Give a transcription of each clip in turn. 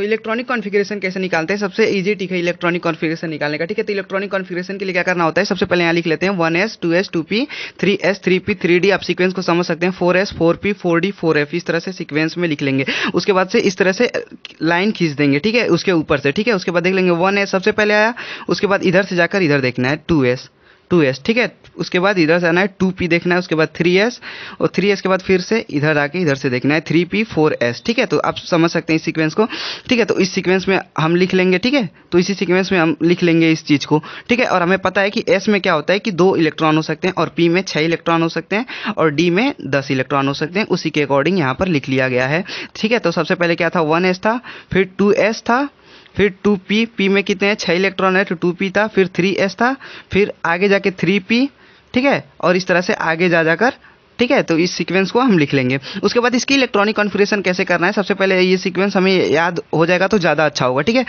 तो electronic configuration कैसे निकालते हैं, सबसे इजी ट्रिक है इलेक्ट्रॉनिक कॉन्फ़िगरेशन निकालने का। ठीक है, तो इलेक्ट्रॉनिक कॉन्फ़िगरेशन के लिए क्या करना होता है, सबसे पहले यहाँ लिख लेते हैं 1s 2s 2p 3s 3p 3d। आप सीक्वेंस को समझ सकते हैं, 4s 4p 4d 4f, इस तरह से सीक्वेंस में लिख लेंगे। उसके बाद से इस तरह से लाइन खींच देंगे, ठीक है, उसके ऊपर से। ठीक है, उसके बाद देख लेंगे 1s सबसे पहले आया, उसके बाद इधर से जाकर इधर देखना है 2s 2s, ठीक है, उसके बाद इधर से आना है 2p देखना है, उसके बाद 3s, और 3s के बाद फिर से इधर आके इधर से देखना है 3p 4s। ठीक है, तो आप समझ सकते हैं इस सीक्वेंस को। ठीक है, तो इस सीक्वेंस में हम लिख लेंगे। ठीक है, तो इसी सीक्वेंस में हम लिख लेंगे इस चीज़ को। ठीक है, और हमें पता है कि s में क्या होता है कि 2 इलेक्ट्रॉन हो सकते हैं, और p में 6 इलेक्ट्रॉन हो सकते हैं, और d में 10 इलेक्ट्रॉन हो सकते हैं। उसी के अकॉर्डिंग यहाँ पर लिख लिया गया है। ठीक है, तो सबसे पहले क्या था, 1s था, फिर 2s था, फिर 2p, p में कितने हैं, 6 इलेक्ट्रॉन है, तो 2p था, फिर 3s था, फिर आगे जाके 3p। ठीक है, और इस तरह से आगे जा जाकर, ठीक है, तो इस सीक्वेंस को हम लिख लेंगे। उसके बाद इसकी इलेक्ट्रॉनिक कॉन्फ़िगरेशन कैसे करना है, सबसे पहले ये सीक्वेंस हमें याद हो जाएगा तो ज़्यादा अच्छा होगा। ठीक है,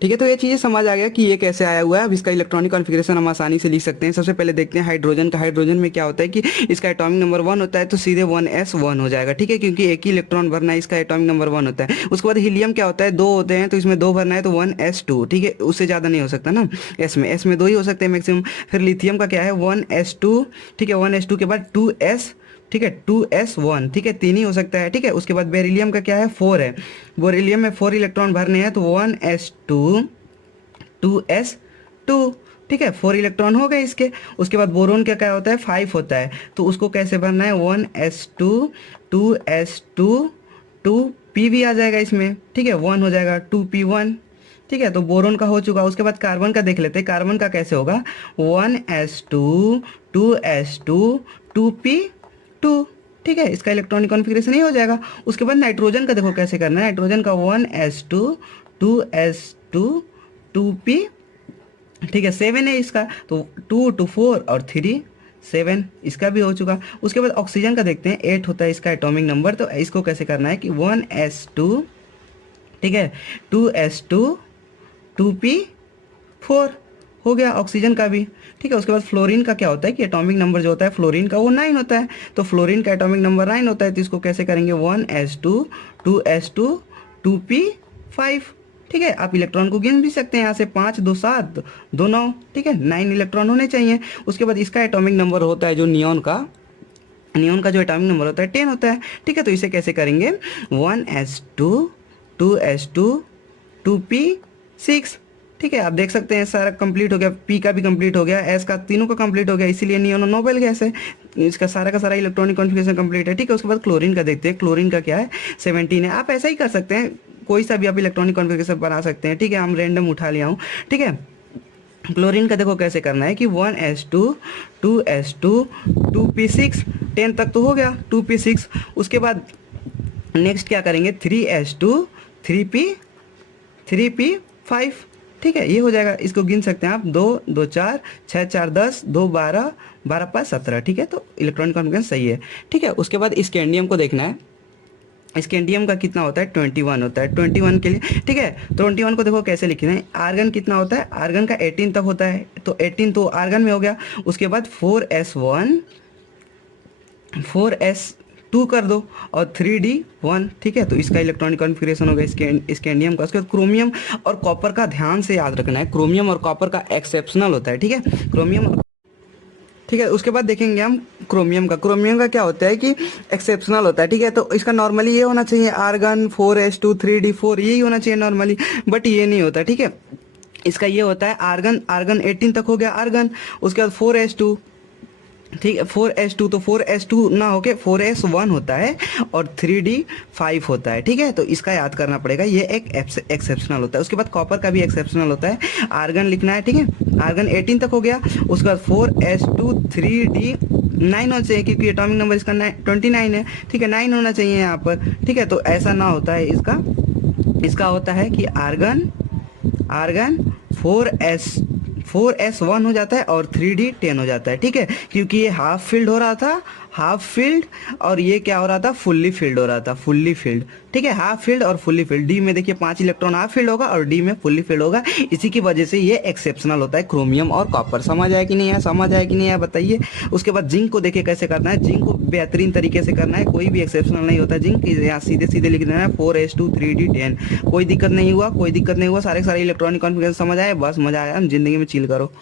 ठीक है, तो ये चीज़ें समझ आ गया कि ये कैसे आया हुआ है। अब इसका इलेक्ट्रॉनिक कॉन्फ़िगरेशन हम आसानी से लिख सकते हैं। सबसे पहले देखते हैं हाइड्रोजन का। हाइड्रोजन में क्या होता है कि इसका एटॉमिक नंबर 1 होता है, तो सीधे 1s1 हो जाएगा। ठीक है, क्योंकि एक ही इलेक्ट्रॉन भरना है, इसका एटॉमिक नंबर 1 होता है। उसके बाद हीलियम क्या होता है, 2 होते हैं, तो इसमें 2 भरना है, तो 1s2। ठीक है, उससे ज़्यादा नहीं हो सकता ना, एस में 2 ही हो सकते हैं मैक्सिमम। फिर लिथियम का क्या है, 1s2। ठीक है, 1s2 के बाद 2s, ठीक है, 2s1। ठीक है, 3 ही हो सकता है। ठीक है, उसके बाद बेरिलियम का क्या है, 4 है। बेरिलियम में 4 इलेक्ट्रॉन भरने हैं, तो 1s2 2s2। ठीक है, 4 इलेक्ट्रॉन हो गए इसके। उसके बाद बोरोन का क्या होता है, 5 होता है, तो उसको कैसे भरना है, 1s2 2s2 2p भी आ जाएगा इसमें। ठीक है, 1 हो जाएगा, 2p1। ठीक है, तो बोरोन का हो चुका। उसके बाद कार्बन का देख लेते हैं। कार्बन का कैसे होगा, 1s2 2s2 2p2। ठीक है, इसका इलेक्ट्रॉनिक कॉन्फ़िगरेशन ही हो जाएगा। उसके बाद नाइट्रोजन का देखो कैसे करना है। नाइट्रोजन का 1s2 2s2 2p। ठीक है, 7 है इसका, तो 2 2 4 और 3 7, इसका भी हो चुका। उसके बाद ऑक्सीजन का देखते हैं, 8 होता है इसका एटॉमिक नंबर। तो इसको कैसे करना है कि 1s2, ठीक है, 2s2 2p4 हो गया ऑक्सीजन का भी। ठीक है, उसके बाद फ्लोरीन का क्या होता है कि एटॉमिक नंबर जो होता है फ्लोरीन का वो 9 होता है, तो फ्लोरीन का एटॉमिक नंबर 9 होता है। तो इसको कैसे करेंगे, 1s2 2s2 2p5। ठीक है, आप इलेक्ट्रॉन को गिन भी सकते हैं यहाँ से, 5 2 7 2 9। ठीक है, 9 इलेक्ट्रॉन होने चाहिए। उसके बाद इसका एटॉमिक नंबर होता है जो नियॉन का, नियॉन का जो एटॉमिक नंबर होता है 10 होता है। ठीक है, तो इसे कैसे करेंगे, 1s2 2s2 2p6। ठीक है, आप देख सकते हैं सारा कंप्लीट हो गया, पी का भी कंप्लीट हो गया, एस का, तीनों का कंप्लीट हो गया, इसीलिए नियोनो नोबेल गैस है। इसका सारा इलेक्ट्रॉनिक कॉन्फ़िगरेशन कंप्लीट है। ठीक है, उसके बाद क्लोरीन का देखते हैं। क्लोरीन का क्या है, 17 है। आप ऐसा ही कर सकते हैं, कोई सा भी आप इलेक्ट्रॉनिक कॉन्फ़िगरेशन बना सकते हैं। ठीक है, हम रैंडम उठा लिया हूँ। ठीक है, क्लोरीन का देखो कैसे करना है कि 1s2 2s2 2p6, 10 तक तो हो गया, 2p6। उसके बाद नेक्स्ट क्या करेंगे, 3s2 3p 3p5। ठीक है, ये हो जाएगा। इसको गिन सकते हैं आप, 2 2 4 6 4 10 2 12 12 5 17। ठीक है, तो इलेक्ट्रॉनिक कॉन्फ़िगरेशन सही है। ठीक है, उसके बाद स्कैंडियम को देखना है। स्कैंडियम का कितना होता है, 21 होता है, 21 के लिए। ठीक है, 21 को देखो कैसे लिखना है। आर्गन कितना होता है, आर्गन का 18 तक होता है, तो 18 तो आर्गन में हो गया। उसके बाद 4s1 4s2 कर दो, और 3d1। ठीक है, तो इसका इलेक्ट्रॉनिक कॉन्फ़िगरेशन होगा स्कैंडियम का। उसके बाद क्रोमियम और कॉपर का ध्यान से याद रखना है, क्रोमियम और कॉपर का एक्सेप्शनल होता है। ठीक है, क्रोमियम। ठीक है, उसके बाद देखेंगे हम क्रोमियम का। क्रोमियम का क्या होता है कि एक्सेप्शनल होता है। ठीक है, तो इसका नॉर्मली ये होना चाहिए, आर्गन 4s2 3d4, यही होना चाहिए नॉर्मली, बट ये नहीं होता। ठीक है, इसका ये होता है आर्गन, आर्गन 18 तक हो गया आर्गन। उसके बाद 4s2, ठीक है, 4s2, तो 4s2 ना होके 4s1 होता है, और 3d5 होता है। ठीक है, तो इसका याद करना पड़ेगा, ये एक एक्सेप्शनल होता है। उसके बाद कॉपर का भी एक्सेप्शनल होता है, आर्गन लिखना है। ठीक है, आर्गन 18 तक हो गया। उसके बाद 4s2 3d9 होना चाहिए, क्योंकि एटॉमिक नंबर इसका 29 है। ठीक है, 9 होना चाहिए यहाँ पर। ठीक है, तो ऐसा ना होता है इसका, इसका होता है कि आर्गन आर्गन 4s1 हो जाता है, और 3d10 हो जाता है। ठीक है, क्योंकि ये हाफ फिल्ड हो रहा था, हाफ फील्ड, और ये क्या हो रहा था, फुल्ली फील्ड हो रहा था, फुल्ली फील्ड। ठीक है, हाफ फील्ड और फुल्ली फील्ड। डी में देखिए 5 इलेक्ट्रॉन हाफ फील्ड होगा और डी में फुल्ली फील्ड होगा। इसी की वजह से ये एक्सेप्शनल होता है क्रोमियम और कॉपर। समझ आया कि नहीं है, समझ आया कि नहीं है बताइए। उसके बाद जिंक को देखिए कैसे करना है। जिंक को बेहतरीन तरीके से करना है, कोई भी एक्सेप्शनल नहीं होता जिंक। यहाँ सीधे सीधे लिख देना है 4s2 3d10। कोई दिक्कत नहीं हुआ, कोई दिक्कत नहीं हुआ। सारे इलेक्ट्रॉनिक कॉन्फ़िगरेशन समझ आए, बस मजा आया, जिंदगी में चिल करो।